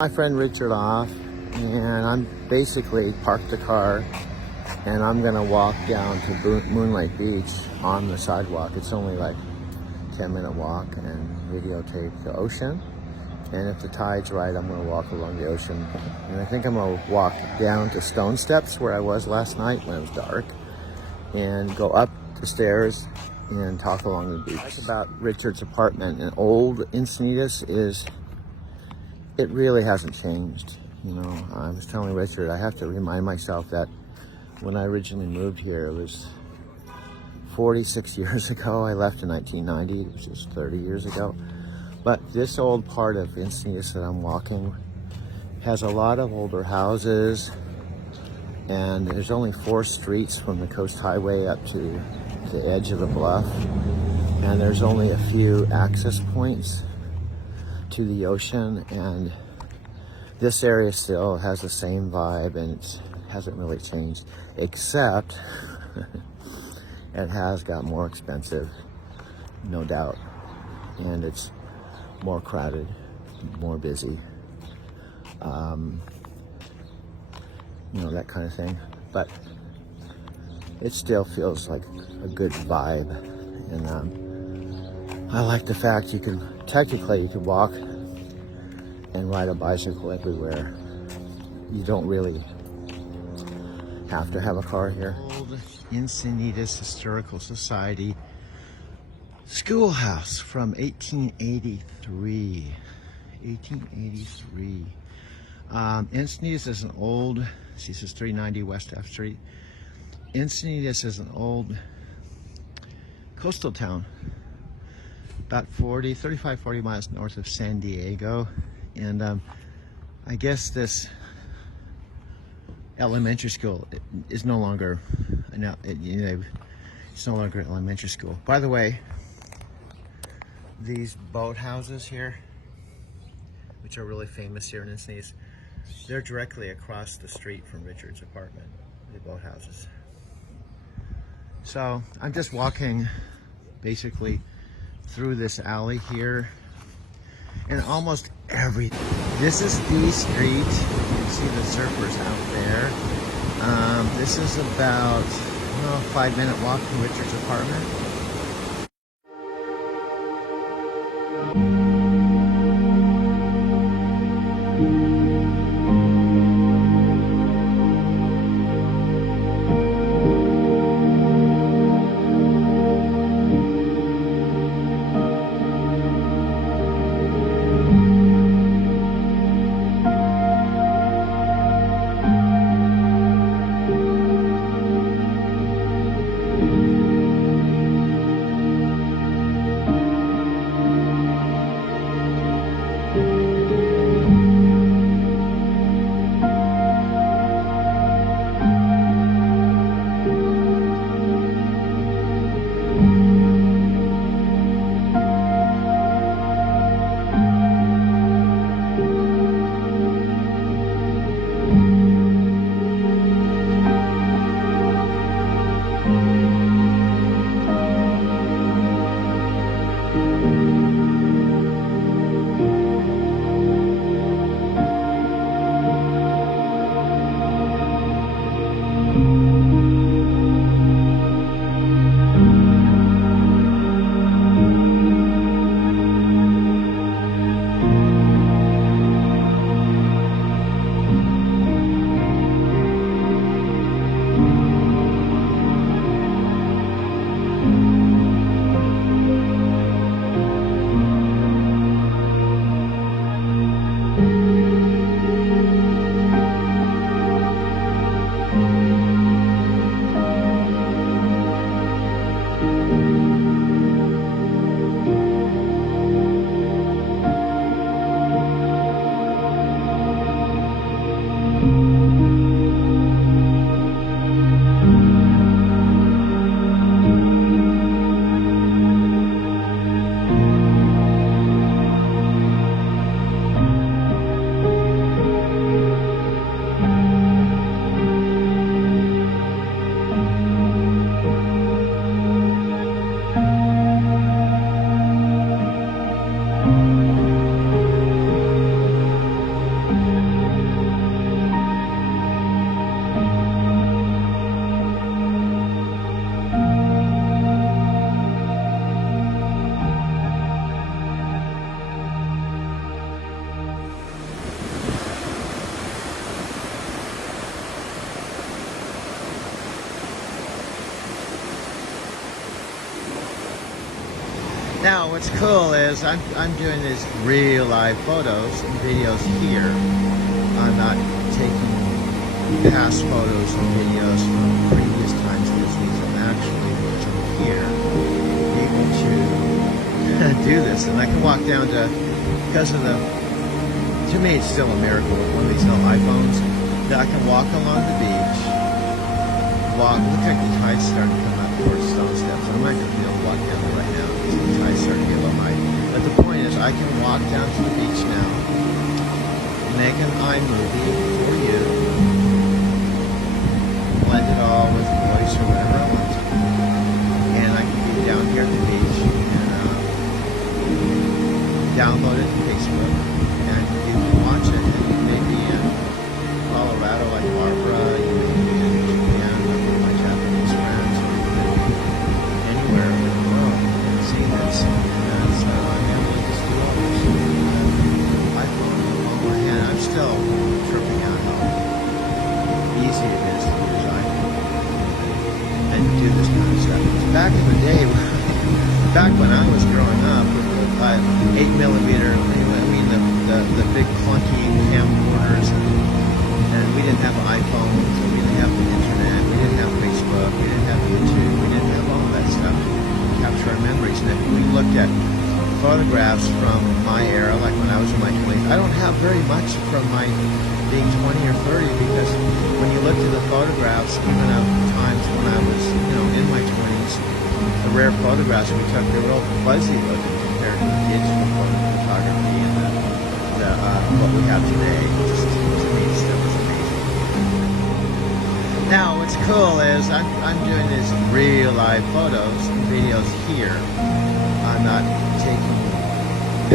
My friend Richard off, and I'm basically parked the car and I'm gonna walk down to Moonlight Beach on the sidewalk. It's only like 10-minute walk, and videotape the ocean. And if the tide's right, I'm gonna walk along the ocean. And I think I'm gonna walk down to Stone Steps where I was last night when it was dark, and go up the stairs and talk along the beach. It's about Richard's apartment. And old Encinitas it really hasn't changed. You know, I was telling Richard, I have to remind myself that when I originally moved here, it was 46 years ago. I left in 1990, which is 30 years ago. But this old part of Encinitas that I'm walking has a lot of older houses, and there's only 4 streets from the Coast Highway up to the edge of the bluff, and there's only a few access points to the ocean, and this area still has the same vibe, and it hasn't really changed, except it has got more expensive, no doubt, and it's more crowded, more busy, you know, that kind of thing. But it still feels like a good vibe, and I like the fact you could walk and ride a bicycle everywhere. You don't really have to have a car here. Old Encinitas Historical Society schoolhouse from 1883. 1883. Encinitas is an old, see, this is 390 West F Street. Encinitas is an old coastal town, about 35, 40 miles north of San Diego. And I guess this elementary school is no longer, it's no longer elementary school. By the way, these boat houses here, which are really famous here in Encinitas, they're directly across the street from Richard's apartment, the boat houses. So I'm just walking basically through this alley here, and almost this is the street. You can see the surfers out there. This is about a 5-minute walk from Richard's apartment. Now, what's cool is I'm doing these real live photos and videos here. I'm not taking past photos and videos from previous times this week. I'm actually, because I'm here, able to do this. And I can walk down to, because of to me it's still a miracle with one of these no iPhones, that I can walk along the beach, look like the tide's starting to come up towards stone steps. I'm not going to be able to walk down there right now because the tide's starting to get a little high. But the point is, I can walk down to the beach now, make an iMovie for you, blend it all with voice or whatever I want to, and I can be down here at the beach and download it to Facebook, and you can watch it. And you may be in Colorado like Barbara, you may be in Japan like one of my Japanese friends, or you could be anywhere in the world and see this. And so I'm able to just do all this with my phone in the palm of my hand. I'm still tripping out how easy it is to design and do this kind of stuff. Back in the day, back when I was growing up with the 8mm, the big clunky camcorders, and we didn't have iPhones, and we didn't have the internet, we didn't have Facebook, we didn't have YouTube, we didn't have all that stuff to capture our memories. And if we looked at photographs from my era, like when I was in my 20s, I don't have very much from my being 20 or 30, because when you looked at the photographs, even of times when I was, in my 20s, the rare photographs we took, they were all fuzzy looking compared to the digital photography and what we have today. Just, to me, it still is amazing. Now, what's cool is I'm doing these real live photos and videos here. I'm not taking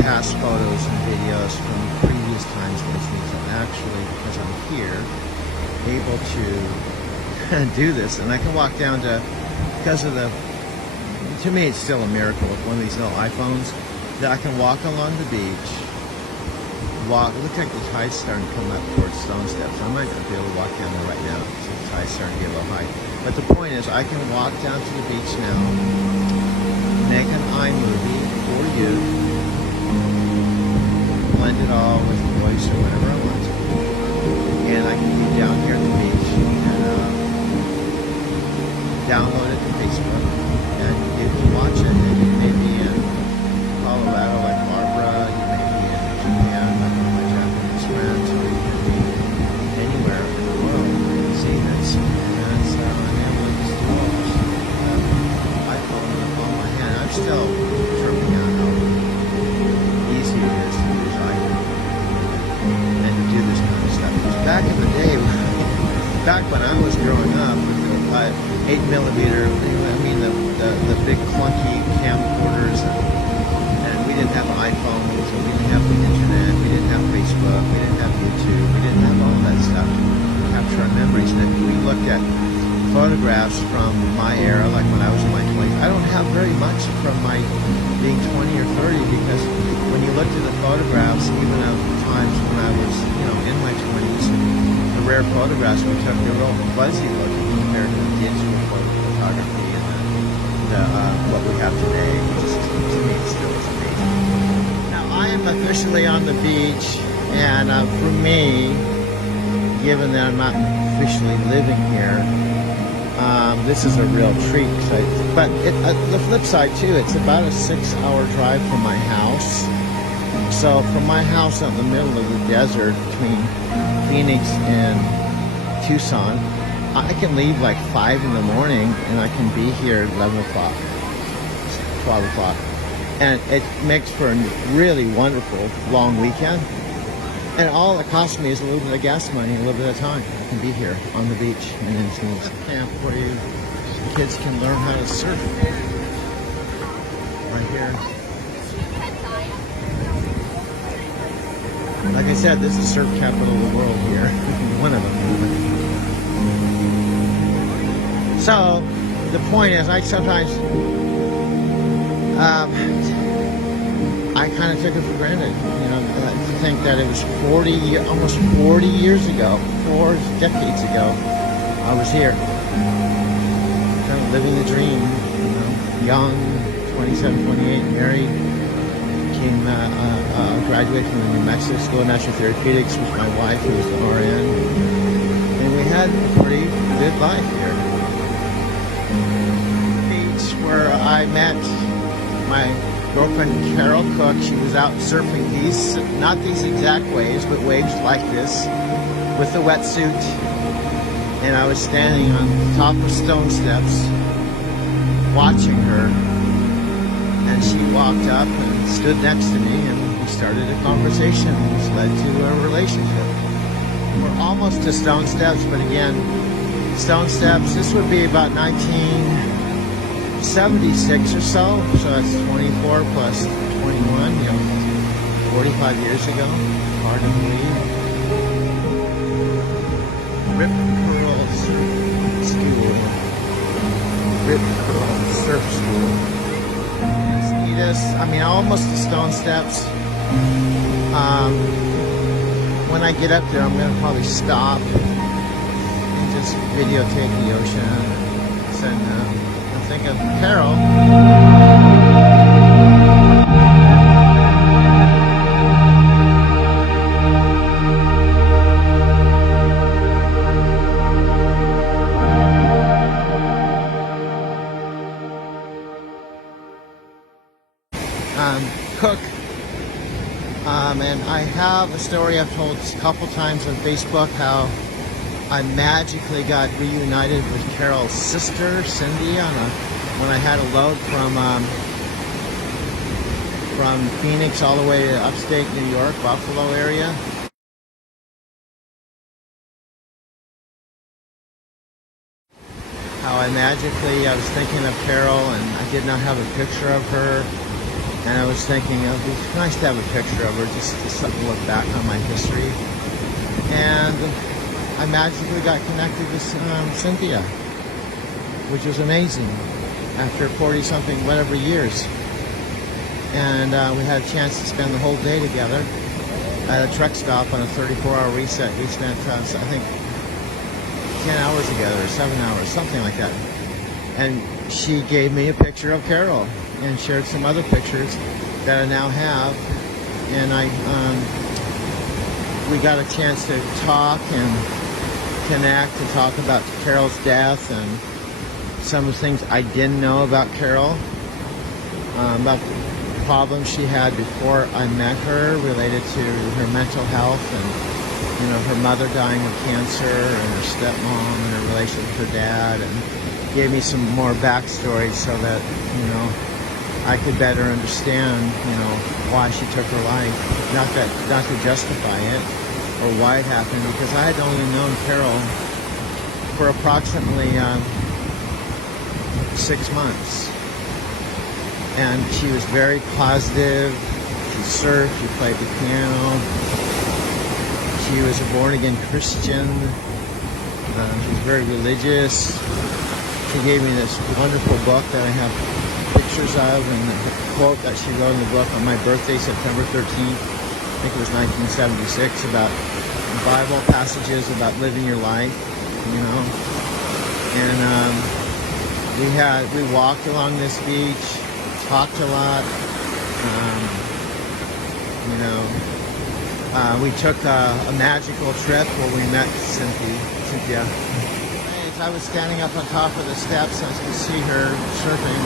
past photos and videos from previous times this week. I'm actually, because I'm here, able to do this. And I can walk down to, because of to me it's still a miracle with one of these little iPhones, that I can walk along the beach, look like the tide's starting to come up towards stone steps. I'm not going to be able to walk down there right now because the tide's starting to get a little high. But the point is, I can walk down to the beach now, make an iMovie for you, blend it all with voice or whatever I want to, and I can be down here at the beach and download it to Facebook, and you can watch it. And you may be in Colorado like Barbara, you may be in Japan like one of my Japanese friends, or you can be anywhere in the world and see this. And so I'm able to just do all this with my phone in the palm of my hand. I'm still tripping out how easy it is to design and to do this kind of stuff. Because back in the day, back when I was growing up with the 8mm, the big clunky camcorders, and we didn't have iPhones, and we didn't have the internet, we didn't have Facebook, we didn't have YouTube, we didn't have all that stuff to capture our memories. And if we looked at photographs from my era, like when I was in my 20s, I don't have very much from my being 20 or 30, because when you looked at the photographs, even of times when I was, in my 20s, the rare photographs we took, they were all fuzzy looking compared to the digital photography and what we have today. Just, to me, it still is amazing. Now, I am officially on the beach, and for me, given that I'm not officially living here, this is a real treat. But the flip side too, it's about a 6-hour drive from my house. So from my house out in the middle of the desert between Phoenix and Tucson, I can leave like 5 in the morning and I can be here at 11 o'clock, 12 o'clock. And it makes for a really wonderful long weekend. And all it costs me is a little bit of gas money, a little bit of time. I can be here on the beach in Encinitas camp where kids can learn how to surf. Right here. Like I said, this is surf capital of the world here. One of them. So, the point is, I sometimes, I kind of took it for granted, to think that it was almost 40 years ago, 4 decades ago, I was here, kind of living the dream, young, 27, 28, married. Graduated from the New Mexico School of Natural Therapeutics with my wife, who was an RN. And we had a pretty good life here. Beach where I met my girlfriend Carol Cook. She was out surfing these, not these exact waves, but waves like this, with a wetsuit. And I was standing on top of stone steps watching her, and she walked up and stood next to me, and we started a conversation which led to a relationship. We're almost to stone steps, but again, stone steps, this would be about 1976 or so that's 24 plus 21, 45 years ago. Hard to believe. Rip Curl School. Rip Curl Surf School. Encinitas, almost to stone steps. When I get up there, I'm going to probably stop and just videotape the ocean. And I think of Carol. Cook, and I have a story I've told a couple times on Facebook how I magically got reunited with Carol's sister Cindy when I had a load from Phoenix all the way to upstate New York, Buffalo area. How I was thinking of Carol, and I did not have a picture of her. And I was thinking, it'd be nice to have a picture of her, just to look back on my history. And I magically got connected with Cynthia, which was amazing, after 40-something, whatever years. And we had a chance to spend the whole day together at a truck stop on a 34-hour reset. We spent, I think, 10 hours together, or 7 hours, something like that. And she gave me a picture of Carol and shared some other pictures that I now have, and we got a chance to talk and connect and talk about Carol's death and some of the things I didn't know about Carol, about the problems she had before I met her related to her mental health and her mother dying of cancer and her stepmom and her relationship with her dad, and gave me some more backstory so that I could better understand, why she took her life. Not to justify it or why it happened, because I had only known Carol for approximately 6 months. And she was very positive. She surfed, she played the piano. She was a born-again Christian. She was very religious. She gave me this wonderful book that I have pictures of, and the quote that she wrote in the book on my birthday, September 13th, I think it was 1976, about Bible passages about living your life, And we walked along this beach, talked a lot, we took a magical trip where we met Cynthia. As I was standing up on top of the steps, I could see her surfing.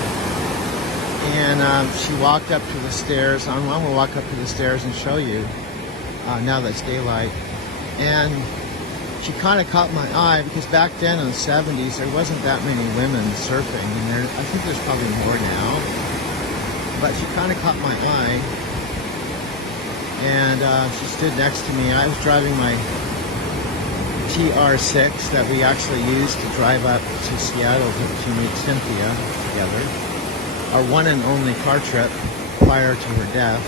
And she walked up to the stairs. I'm going to walk up to the stairs and show you now that it's daylight. And she kind of caught my eye, because back then in the 70s there wasn't that many women surfing, and I think there's probably more now. But she kind of caught my eye, and she stood next to me. I was driving my TR6 that we actually used to drive up to Seattle to meet Cynthia together. Our one and only car trip prior to her death.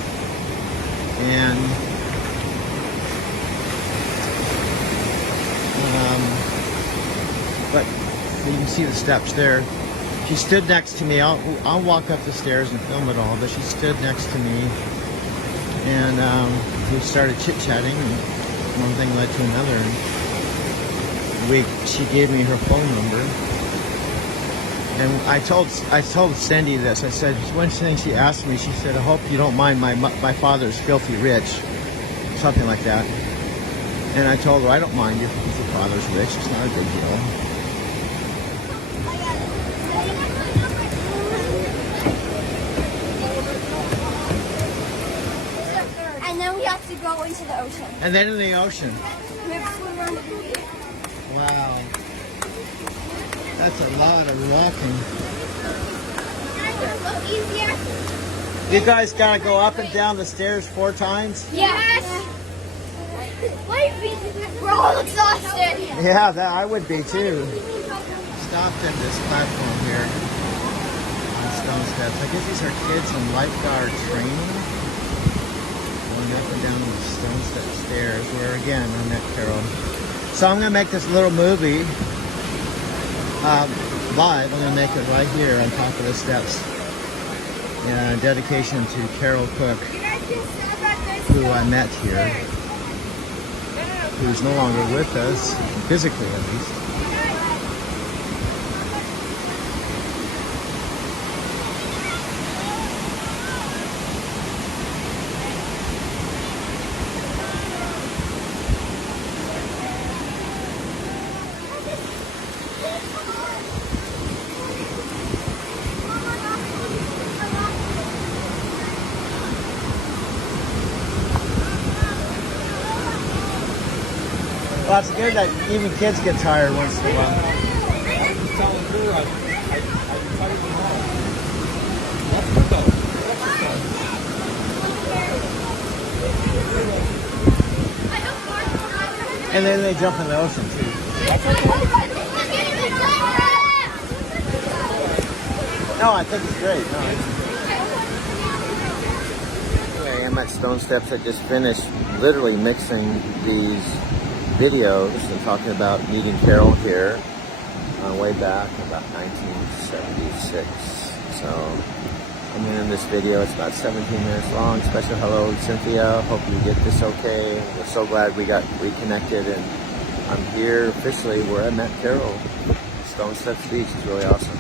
And but you can see the steps there. She stood next to me. I'll walk up the stairs and film it all, but she stood next to me, and we started chit-chatting, and one thing led to another. And she gave me her phone number, And I told Cindy this. I said, one thing she asked me, she said, I hope you don't mind my father's filthy rich. Something like that. And I told her, I don't mind if your father's rich. It's not a big deal. And then we have to go into the ocean. And then in the ocean. We have to swim around the beach. Wow. That's a lot of walking. Easier. You guys gotta go up and down the stairs 4 times? Yes. We're all exhausted. Yeah, I would be too. Stopped at this platform here on stone steps. I guess these are kids in lifeguard training. Going up and down the stone step stairs where again I met Carol. So I'm gonna make this little movie live. I'm gonna make it right here on top of the steps. In dedication to Carol Cook, who I met here, who's no longer with us, physically at least. Well, it's good that even kids get tired once in a while. And then they jump in the ocean too. No, I think it's great. No, anyway, I'm at Stone Steps. I just finished literally mixing these videos and talking about meeting Carol here way back about 1976. So I'm in this video. It's about 17 minutes long. Special hello, Cynthia. Hope you get this okay. We're so glad we got reconnected, and I'm here officially where I met Carol. Stone Steps Beach is really awesome.